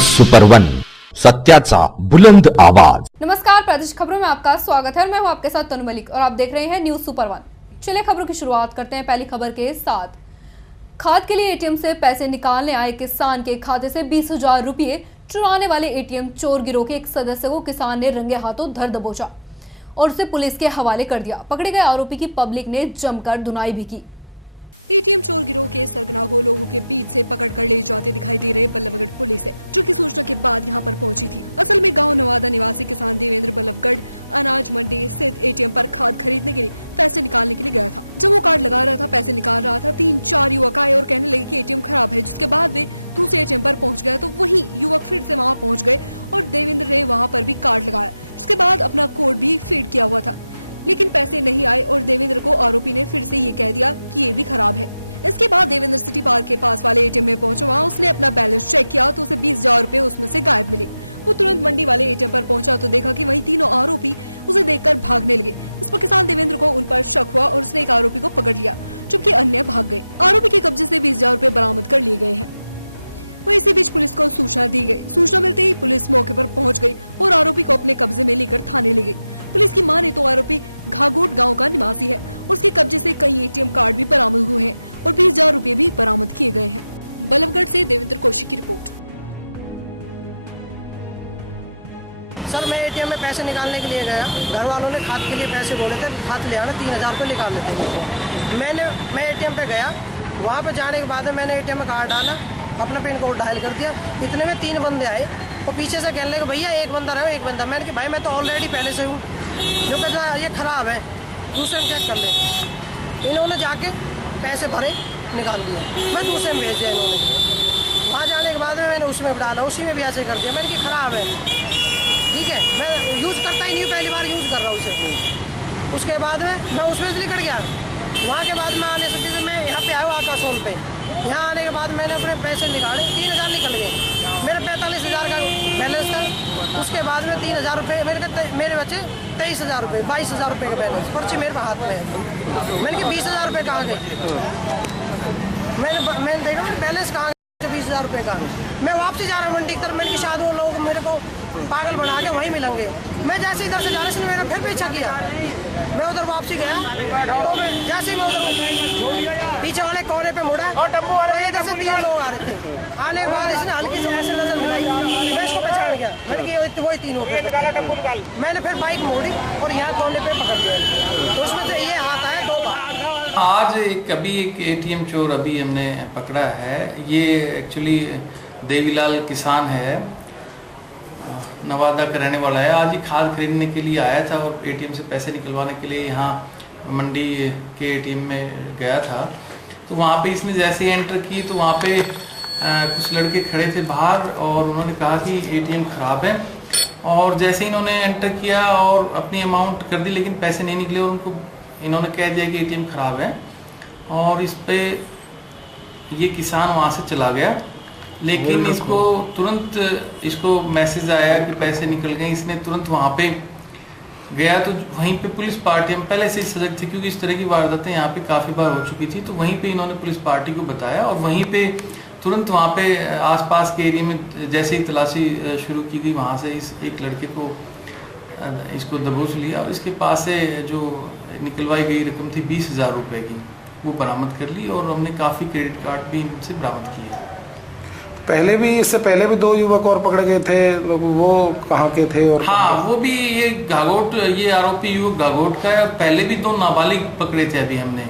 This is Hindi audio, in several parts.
न्यूज सुपर वन, सत्याचा बुलंद आवाज। नमस्कार, प्रादेशिक खबरों में आपका स्वागत है। मैं हूं आपके साथ तनु मलिक और आप देख रहे हैं न्यूज सुपर वन। चलिए खबरों की शुरुआत करते हैं पहली खबर के साथ। खाद के लिए एटीएम से पैसे निकालने आए किसान के खाते से 20,000 रुपये चुराने वाले एटीएम चोर गिरोह के एक सदस्य को किसान ने रंगे हाथों धर दबोचा और उसे पुलिस के हवाले कर दिया। पकड़े गए आरोपी की पब्लिक ने जमकर धुनाई भी की। सर, मैं एटीएम में पैसे निकालने के लिए गया। घर वालों ने खाद के लिए पैसे बोले थे, खाद ले आना, 3,000 रुपये निकाल लेते हैं। मैं एटीएम पे गया। वहाँ पे जाने के बाद मैंने एटीएम में कार्ड डाला, अपना पिन कोड डायल कर दिया। इतने में 3 बंदे आए और पीछे से कहने लगे भैया एक बंदा रहो, एक बंदा। मैंने कहा भाई मैं तो ऑलरेडी पहले से हूँ। जो कहता ये ख़राब है, दूसरे में चेक कर ले। इन्होंने जाके पैसे भरे, निकाल दिए। मैं दूसरे में भेज दिया इन्होंने। वहाँ जाने के बाद में मैंने उसमें डाला, उसी में भी ऐसे कर दिया। मैंने कहा ख़राब है, ठीक है, मैं यूज़ करता ही नहीं हूँ, पहली बार यूज़ कर रहा हूँ उसे। उसके बाद में मैं उसमें से निकल गया। वहाँ के बाद मैं आने से पहले मैं यहाँ पे आया हूँ आकाशोल पे। यहाँ आने के बाद मैंने अपने पैसे निकाले, 3,000 निकल गए। मेरे 45,000 का बैलेंस था। उसके बाद में 3,000 रुपये मेरे बचे 23,000 रुपये, 22,000 रुपये का बैलेंस। पर्ची मेरे हाथ में है। मैंने कहा 20,000 रुपये कहाँ गए? मैंने देखा मेरे बैलेंस कहाँ गए, 20,000 रुपये का। मैं वापसी जा रहा हूँ मंडी की तरफ। मैंने शायद वो लोग मेरे को पागल बना के वहीं मिलेंगे। मैं जैसे इधर से जाने से मेरा फिर पीछा किया। मैं उधर वापसी गया तो मैं जैसे मैं उधर पीछे वाले कोने पे मुड़ा और इधर से 3 लोग आ रहे थे। आने के बाद इसने हल्की से ऐसे नजर मिलाई, मैं इसको पहचान गया। मैंने कहा वही 3 होते। मैंने फिर बाइक मोड़ी और यहाँ कोने पे पकड़ लिया। तो उसमें से ये हाथ आया 2 बार। आज एक एटीएम चोर अभी हमने पकड़ा है। ये एक्चुअली देवीलाल किसान है, नवादा का रहने वाला है। आज ही खाद खरीदने के लिए आया था और एटीएम से पैसे निकलवाने के लिए यहाँ मंडी के एटीएम में गया था। तो वहाँ पे इसने जैसे ही एंटर की तो वहाँ पे कुछ लड़के खड़े थे बाहर और उन्होंने कहा कि एटीएम ख़राब है। और जैसे ही इन्होंने एंटर किया और अपनी अमाउंट कर दी, लेकिन पैसे नहीं निकले और उनको इन्होंने कह दिया कि एटीएम ख़राब है। और इस पे ये किसान वहाँ से चला गया, लेकिन इसको तुरंत मैसेज आया कि पैसे निकल गए। इसने तुरंत वहाँ पे गया तो वहीं पे पुलिस पार्टी, हम पहले से ही सजग थे क्योंकि इस तरह की वारदातें यहाँ पे काफ़ी बार हो चुकी थी। तो वहीं पे इन्होंने पुलिस पार्टी को बताया और वहीं पे तुरंत वहाँ पे आसपास के एरिया में जैसे ही तलाशी शुरू की गई, वहाँ से इस एक लड़के को इसको दबोच लिया और इसके पास से जो निकलवाई गई रकम थी 20,000 रुपये की, वो बरामद कर ली और हमने काफ़ी क्रेडिट कार्ड भी इनसे बरामद किए। इससे पहले भी 2 युवक और पकड़े गए थे, वो कहाँ के थे? और हाँ, वो भी ये आरोपी युवक घाघोट का है। पहले भी 2 नाबालिग पकड़े थे। अभी हमने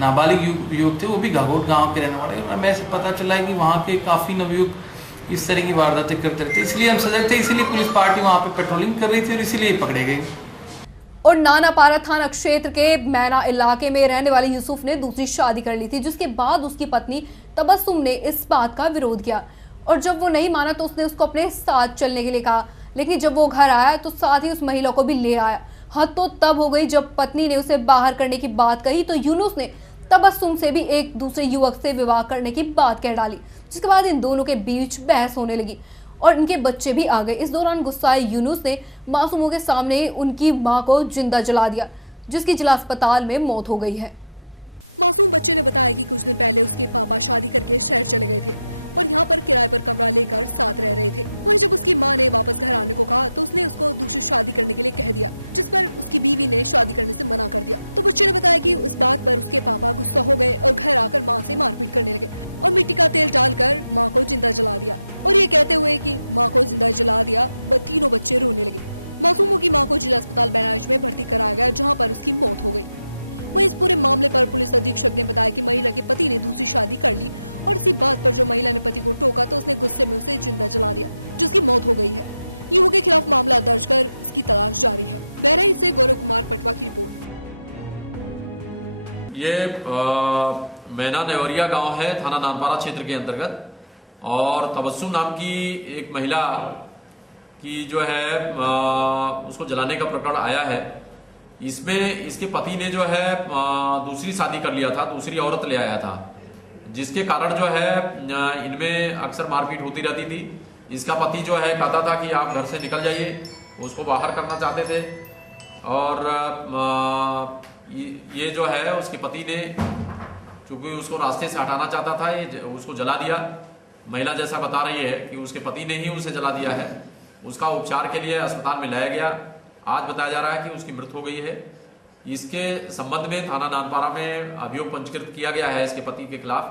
नाबालिग युवक थे, वो भी घाघोट गांव के रहने वाले। हमें ऐसे पता चला है कि वहाँ के काफ़ी नवयुवक इस तरह की वारदातें करते रहते, इसलिए हम सजग थे, इसीलिए पुलिस पार्टी वहाँ पे पेट्रोलिंग कर रही थी और इसीलिए पकड़े गए। और नानापारा थाना क्षेत्र के मैना इलाके में रहने वाले यूसुफ ने दूसरी शादी कर ली थी, जिसके बाद उसकी पत्नी तबस्सुम ने इस बात का विरोध किया और जब वो नहीं माना तो उसने उसको अपने साथ चलने के लिए कहा। लेकिन जब वो घर आया तो साथ ही उस महिला को भी ले आया। हद तो तब हो गई जब पत्नी ने उसे बाहर करने की बात कही तो यूनुस ने तबस्सुम से भी एक दूसरे युवक से विवाह करने की बात कह डाली, जिसके बाद इन दोनों के बीच बहस होने लगी और इनके बच्चे भी आ गए। इस दौरान गुस्साए यूनुस ने मासूमों के सामने उनकी मां को जिंदा जला दिया, जिसकी जिला अस्पताल में मौत हो गई है। ये मैना नेवरिया गांव है, थाना नानपारा क्षेत्र के अंतर्गत। और तबस्सुम नाम की एक महिला की जो है उसको जलाने का प्रकरण आया है। इसमें इसके पति ने जो है दूसरी शादी कर लिया था, दूसरी औरत ले आया था, जिसके कारण जो है इनमें अक्सर मारपीट होती रहती थी। इसका पति जो है कहता था कि आप घर से निकल जाइए, उसको बाहर करना चाहते थे। और ये जो है उसके पति ने चूंकि उसको रास्ते से हटाना चाहता था, ये उसको जला दिया। महिला जैसा बता रही है कि उसके पति ने ही उसे जला दिया है। उसका उपचार के लिए अस्पताल में लाया गया। आज बताया जा रहा है कि उसकी मृत्यु हो गई है। इसके संबंध में थाना नानपारा में अभियोग पंजीकृत किया गया है इसके पति के खिलाफ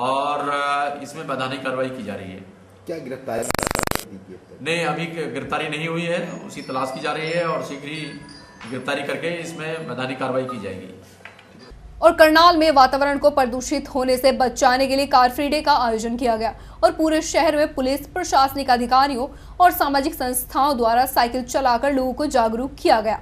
और इसमें वैधानिक कार्रवाई की जा रही है। क्या गिरफ्तारी नहीं, अभी गिरफ्तारी नहीं हुई है, उसकी तलाश की जा रही है और शीघ्र ही गिरफ्तारी करके इसमें वैधानिक कार्रवाई की जाएगी। और करनाल में वातावरण को प्रदूषित होने से बचाने के लिए कार फ्री डे का आयोजन किया गया और पूरे शहर में पुलिस, प्रशासनिक अधिकारियों और सामाजिक संस्थाओं द्वारा साइकिल चलाकर लोगों को जागरूक किया गया।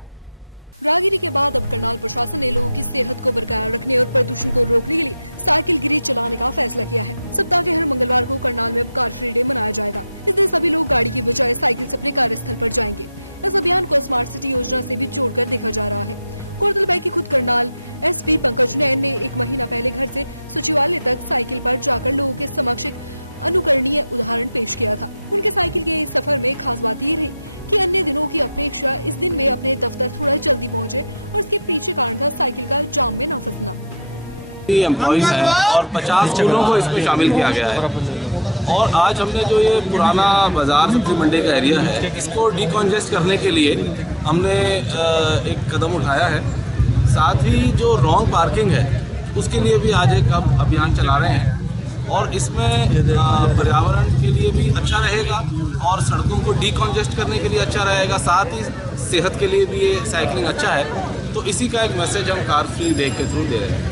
एम्प्लॉइज हैं और 50 स्कूलों को इसमें शामिल किया गया है। और आज हमने जो ये पुराना बाज़ार सब्जी मंडी का एरिया है, इसको डिकॉन्जेस्ट करने के लिए हमने एक कदम उठाया है। साथ ही जो रॉन्ग पार्किंग है उसके लिए भी आज एक अभियान चला रहे हैं और इसमें पर्यावरण के लिए भी अच्छा रहेगा और सड़कों को डिकॉन्जेस्ट करने के लिए अच्छा रहेगा, साथ ही सेहत के लिए भी ये साइकिलिंग अच्छा है। तो इसी का एक मैसेज हम कार फ्री डे के थ्रू दे रहे हैं।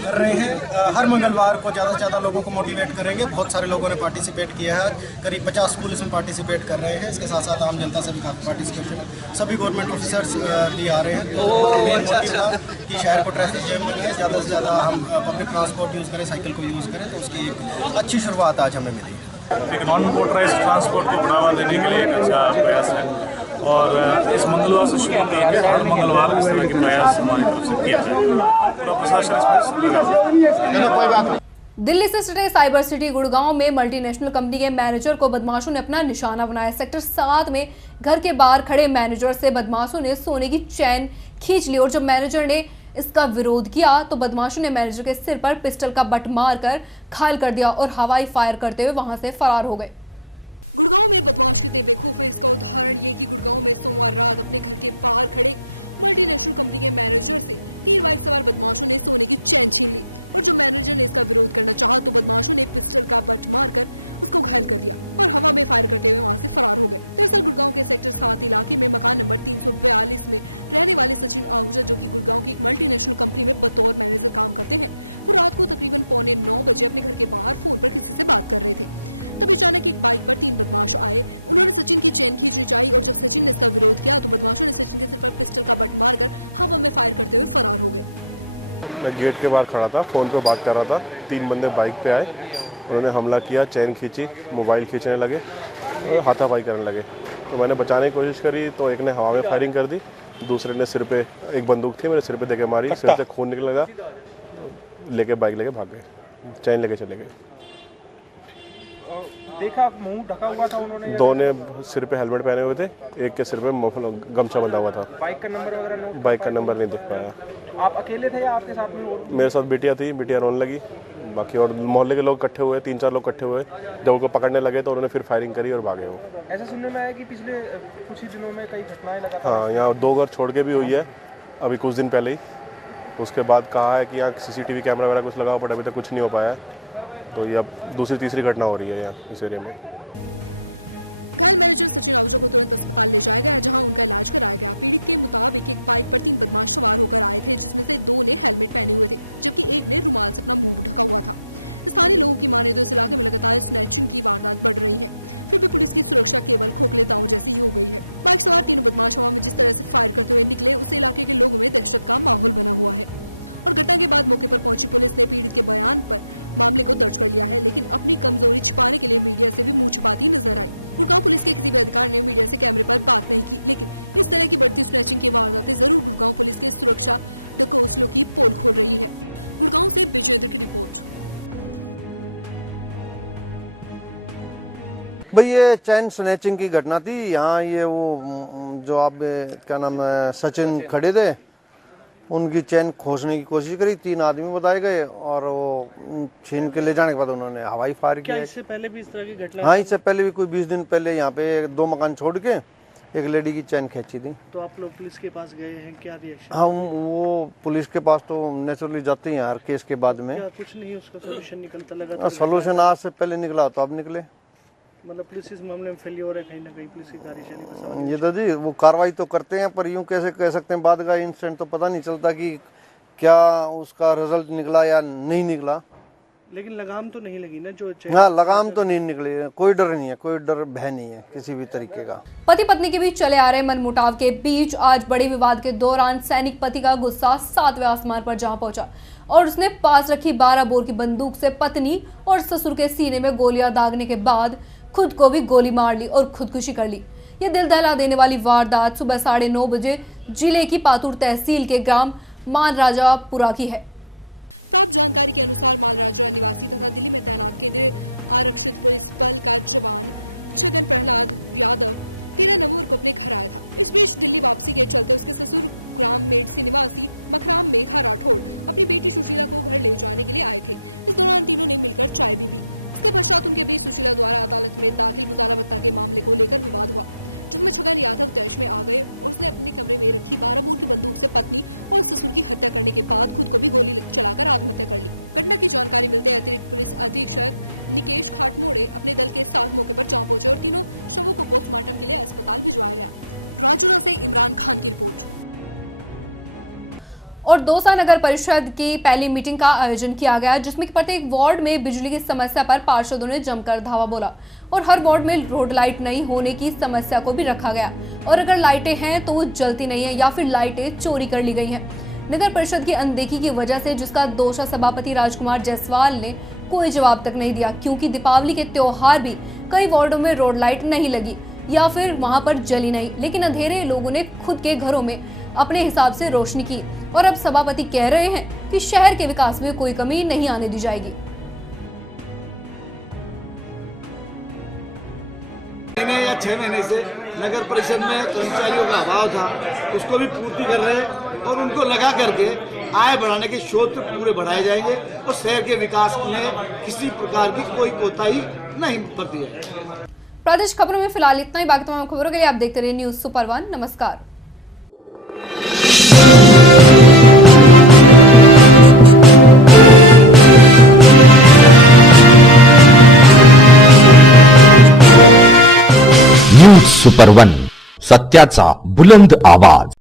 कर रहे हैं। हर मंगलवार को ज़्यादा से ज़्यादा लोगों को मोटिवेट करेंगे। बहुत सारे लोगों ने पार्टिसिपेट किया है, करीब 50 स्कूल इसमें पार्टिसिपेट कर रहे हैं। इसके साथ साथ आम जनता से भी काफ़ी पार्टिसिपेशन, सभी गवर्नमेंट ऑफिसर्स भी आ रहे हैं। तो मेन मोटिव था कि शहर को ट्रैफिक जैम न लगे, ज़्यादा से ज़्यादा हम पब्लिक ट्रांसपोर्ट यूज़ करें, साइकिल को यूज़ करें। तो उसकी एक अच्छी शुरुआत आज हमें मिली है। एक नॉन मोटराइज ट्रांसपोर्ट को बढ़ावा देने के लिए एक अच्छा प्रयास है और इस मंगलवार से शुरू होती है। हर मंगलवार इस तरह के प्रयास हमारी तरफ से किया जाएगा। पूरा प्रशासन दिल्ली से सटे साइबर सिटी गुड़गांव में मल्टीनेशनल कंपनी के मैनेजर को बदमाशों ने अपना निशाना बनाया। सेक्टर 7 में घर के बाहर खड़े मैनेजर से बदमाशों ने सोने की चैन खींच ली और जब मैनेजर ने इसका विरोध किया तो बदमाशों ने मैनेजर के सिर पर पिस्टल का बट मारकर घायल कर दिया और हवाई फायर करते हुए वहां से फरार हो गए। मैं गेट के बाहर खड़ा था, फ़ोन पे बात कर रहा था। 3 बंदे बाइक पे आए, उन्होंने हमला किया, चैन खींची, मोबाइल खींचने लगे और हाथापाई करने लगे। तो मैंने बचाने की कोशिश करी तो एक ने हवा में फायरिंग कर दी, दूसरे ने सिर पे, एक बंदूक थी मेरे सिर पे देके मारी, सिर से खून निकलने लगा, लेके बाइक लेके भाग गए, चैन लेके चले गए। देखा मुंह ढका हुआ था उन्होंने? दो ने सिर पे हेलमेट पहने हुए थे, एक के सिर पे गमछा बंधा हुआ था। बाइक का नंबर वगैरह नोट? बाइक का नंबर नहीं देख पाया। आप अकेले थे या आपके साथ में और? मेरे साथ बिटिया थी, बिटिया रोने लगी, बाकी और मोहल्ले के लोग इकट्ठे हुए, 3-4 लोग इकट्ठे हुए। जब उनको पकड़ने लगे तो उन्होंने फिर फायरिंग करी और भागे वो। ऐसा सुनने में आया कि पिछले कुछ ही दिनों में कई घटनाएं लगातार? हाँ, यहाँ 2 घर छोड़ के भी हुई है अभी कुछ दिन पहले ही। उसके बाद कहा है कि यहाँ CCTV कैमरा वगैरह कुछ लगा, बट अभी तक कुछ नहीं हो पाया है। तो ये अब दूसरी-तीसरी घटना हो रही है यहाँ इस एरिया में। भाई ये चैन स्नैचिंग की घटना थी यहाँ। ये वो जो आप क्या नाम है सचिन खड़े थे, उनकी चैन खोजने की कोशिश करी, 3 आदमी बताए गए और वो छीन के ले जाने के बाद उन्होंने हवाई फायर किया। इससे पहले भी इस तरह की घटना? हाँ, इससे पहले भी कोई 20 दिन पहले यहाँ पे 2 मकान छोड़ के एक लेडी की चैन खींची थी। तो आप लोग पुलिस के पास गए हैं, क्या रिएक्शन? हाँ, वो पुलिस के पास तो नेचुरली जाते हैं हर केस के बाद में। क्या कुछ नहीं उसका सोल्यूशन निकलता लगा? सोल्यूशन आज से पहले निकला तो अब निकले। मतलब पुलिस इस मामले में फेलियर है कहीं ना कहीं, पुलिस की कार्यशैली? ये तो जी वो कार्रवाई तो करते हैं, पर यूं कैसे कह सकते हैं, बाद का इंसिडेंट तो पता नहीं चलता कि क्या उसका रिजल्ट निकला या नहीं निकला। लेकिन लगाम तो नहीं लगी ना जो? हाँ, लगाम तो नहीं निकली, कोई डर नहीं है, कोई डर भय नहीं है किसी भी तरीके का। पति पत्नी के बीच चले आ रहे मनमुटाव के बीच आज बड़े विवाद के दौरान सैनिक पति का गुस्सा 7वें आसमान पर जा पहुंचा और उसने पास रखी 12 बोर की बंदूक से पत्नी और ससुर के सीने में गोलियां दागने के बाद खुद को भी गोली मार ली और खुदकुशी कर ली। ये दिल दहला देने वाली वारदात सुबह 9:30 बजे जिले की पातुर तहसील के ग्राम मानराजापुरा की है। और दौसा नगर परिषद की पहली मीटिंग का आयोजन किया गया, जिसमें प्रत्येक वार्ड में बिजली की समस्या पर पार्षदों ने जमकर धावा बोला और हर वार्ड में रोड लाइट नहीं होने की समस्या को भी रखा गया और अगर लाइटें हैं तो वो जलती नहीं है या फिर लाइटें चोरी कर ली गई हैं। नगर परिषद की अनदेखी की वजह से जिसका दोष सभापति राजकुमार जायसवाल ने कोई जवाब तक नहीं दिया, क्योंकि दीपावली के त्योहार भी कई वार्डों में रोड लाइट नहीं लगी या फिर वहां पर जली नहीं, लेकिन अंधेरे लोगों ने खुद के घरों में अपने हिसाब से रोशनी की और अब सभापति कह रहे हैं कि शहर के विकास में कोई कमी नहीं आने दी जाएगी। महीने या 6 महीने से नगर परिषद में कर्मचारियों का अभाव था, उसको भी पूर्ति कर रहे हैं और उनको लगा करके आय बढ़ाने के स्रोत पूरे बढ़ाए जाएंगे और शहर के विकास में किसी प्रकार की कोई कोताही नहीं बरती है। प्रादेशिक खबरों में फिलहाल इतना ही। बाकी तमाम खबरों के लिए आप देखते रहिए न्यूज़ सुपर 1। नमस्कार। न्यूज सुपर 1, सत्याचा बुलंद आवाज।